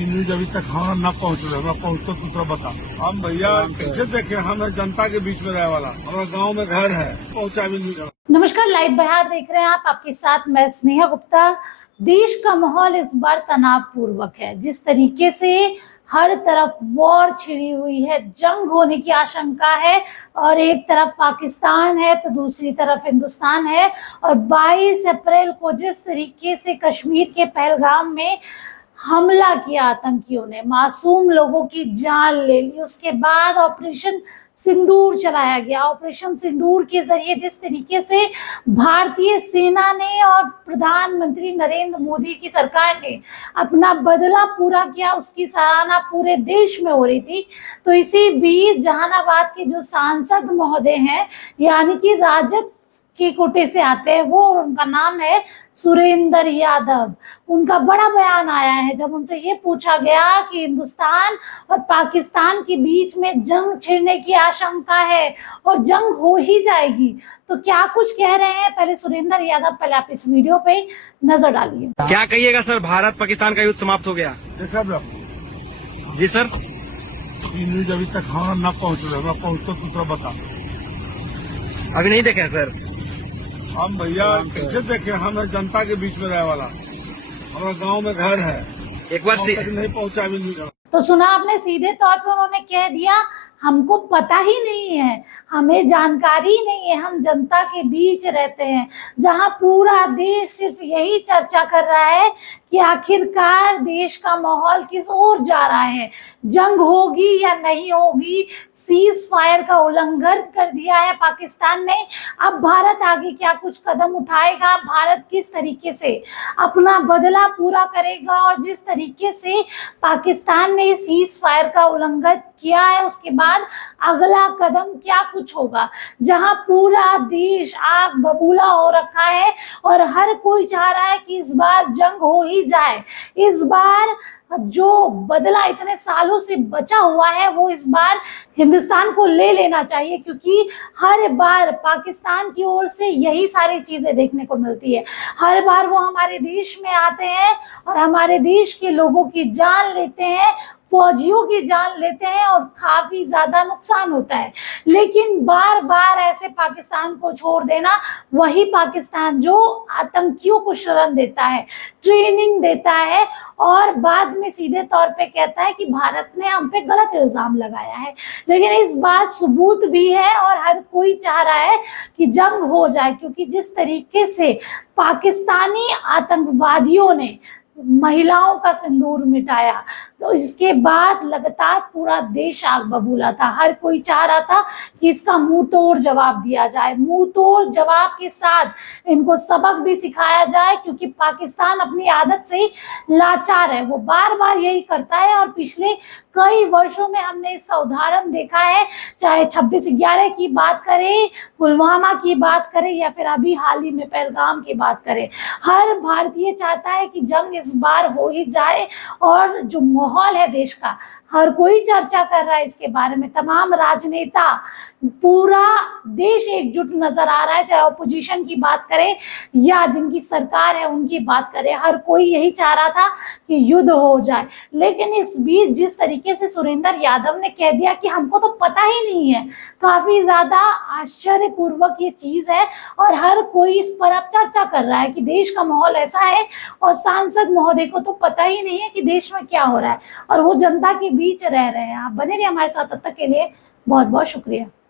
ये न्यूज अभी तक हमारा न पहुँच रहा है, पहुँचता तो थोड़ा बता। हम भैया कैसे देखे, हम जनता के बीच में रहे वाला, हमारा गांव में घर है, पहुँचा भी नहीं। नमस्कार, लाइव बिहार देख रहे हैं आप। आपके साथ मैं स्नेहा गुप्ता। देश का माहौल इस बार तनावपूर्वक है। जिस तरीके से हर तरफ वॉर छिड़ी हुई है, जंग होने की आशंका है, और एक तरफ पाकिस्तान है तो दूसरी तरफ हिंदुस्तान है। और 22 अप्रैल को जिस तरीके से कश्मीर के पहलगाम में हमला किया आतंकियों ने, मासूम लोगों की जान ले ली, उसके बाद ऑपरेशन सिंदूर चलाया गया। ऑपरेशन सिंदूर के जरिए जिस तरीके से भारतीय सेना ने और प्रधानमंत्री नरेंद्र मोदी की सरकार ने अपना बदला पूरा किया, उसकी सराहना पूरे देश में हो रही थी। तो इसी बीच जहानाबाद के जो सांसद महोदय हैं, यानी कि राजद के कोटे से आते हैं वो, और उनका नाम है सुरेंद्र यादव, उनका बड़ा बयान आया है। जब उनसे ये पूछा गया कि हिंदुस्तान और पाकिस्तान के बीच में जंग छिड़ने की आशंका है और जंग हो ही जाएगी, तो क्या कुछ कह रहे हैं पहले सुरेंद्र यादव। पहले आप इस वीडियो पे नजर डालिए। क्या कहिएगा सर, भारत पाकिस्तान का युद्ध समाप्त हो गया? देखा जी सर। ये न्यूज अभी तक हमारा न पहुँच रहा है, पहुँचता तो थोड़ा बता। अभी नहीं देखे हैं सर। हम भैया कैसे देखे, हम जनता के बीच में रहे वाला, हमारा गांव में घर है, एक बार नहीं पहुंचा भी नहीं। तो सुना आपने, सीधे तौर पे उन्होंने कह दिया हमको पता ही नहीं है, हमें जानकारी नहीं है, हम जनता के बीच रहते हैं। जहां पूरा देश सिर्फ यही चर्चा कर रहा है कि आखिरकार देश का माहौल किस ओर जा रहा है, जंग होगी या नहीं होगी। सीज फायर का उल्लंघन कर दिया है पाकिस्तान ने। अब भारत आगे क्या कुछ कदम उठाएगा, भारत किस तरीके से अपना बदला पूरा करेगा, और जिस तरीके से पाकिस्तान ने सीज फायर का उल्लंघन किया है उसके बाद अगला कदम क्या कुछ होगा। जहां पूरा देश आग बबूला हो रखा है और हर कोई चाह रहा है कि इस बार जंग हो ही जाए। इस बार जो बदला इतने सालों से बचा हुआ है वो इस बार हिंदुस्तान को ले लेना चाहिए, क्योंकि हर बार पाकिस्तान की ओर से यही सारी चीजें देखने को मिलती है। हर बार वो हमारे देश में आते हैं और हमारे देश के लोगों की जान लेते हैं, फौजियों की जान लेते हैं, और काफी ज्यादा नुकसान होता है। लेकिन बार बार ऐसे पाकिस्तान को छोड़ देना, वही पाकिस्तान जो आतंकियों को शरण देता है, ट्रेनिंग देता है, और बाद में सीधे तौर पे कहता है कि भारत ने हम पे गलत इल्जाम लगाया है। लेकिन इस बात सबूत भी है और हर कोई चाह रहा है कि जंग हो जाए, क्योंकि जिस तरीके से पाकिस्तानी आतंकवादियों ने महिलाओं का सिंदूर मिटाया, तो इसके बाद लगातार पूरा देश आग बबूला था। हर कोई चाह रहा था कि इसका मुंह तोड़ जवाब दिया जाए, मुंह तोड़ जवाब के साथ इनको सबक भी सिखाया जाए, क्योंकि पाकिस्तान अपनी आदत से लाचार है, वो बार बार यही करता है। और पिछले कई वर्षों में हमने इसका उदाहरण देखा है, चाहे 26/11 की बात करें, पुलवामा की बात करें, या फिर अभी हाल ही में पहलगाम की बात करें। हर भारतीय चाहता है कि जंग इस बार हो ही जाए, और जो माहौल है देश का, हर कोई चर्चा कर रहा है इसके बारे में। तमाम राजनेता, पूरा देश एकजुट नजर आ रहा है, चाहे ऑपोजिशन की बात करें या जिनकी सरकार है उनकी बात करें। हर कोई यही चाह रहा था कि युद्ध हो जाए। लेकिन इस बीच जिस तरीके से सुरेंद्र यादव ने कह दिया कि हमको तो पता ही नहीं है, काफी ज्यादा आश्चर्यपूर्वक ये चीज है, और हर कोई इस पर अब चर्चा कर रहा है कि देश का माहौल ऐसा है, और सांसद महोदय को तो पता ही नहीं है कि देश में क्या हो रहा है, और वो जनता के बीच रह रहे हैं। आप बने रहिए हमारे साथ, तब तक के लिए बहुत बहुत शुक्रिया।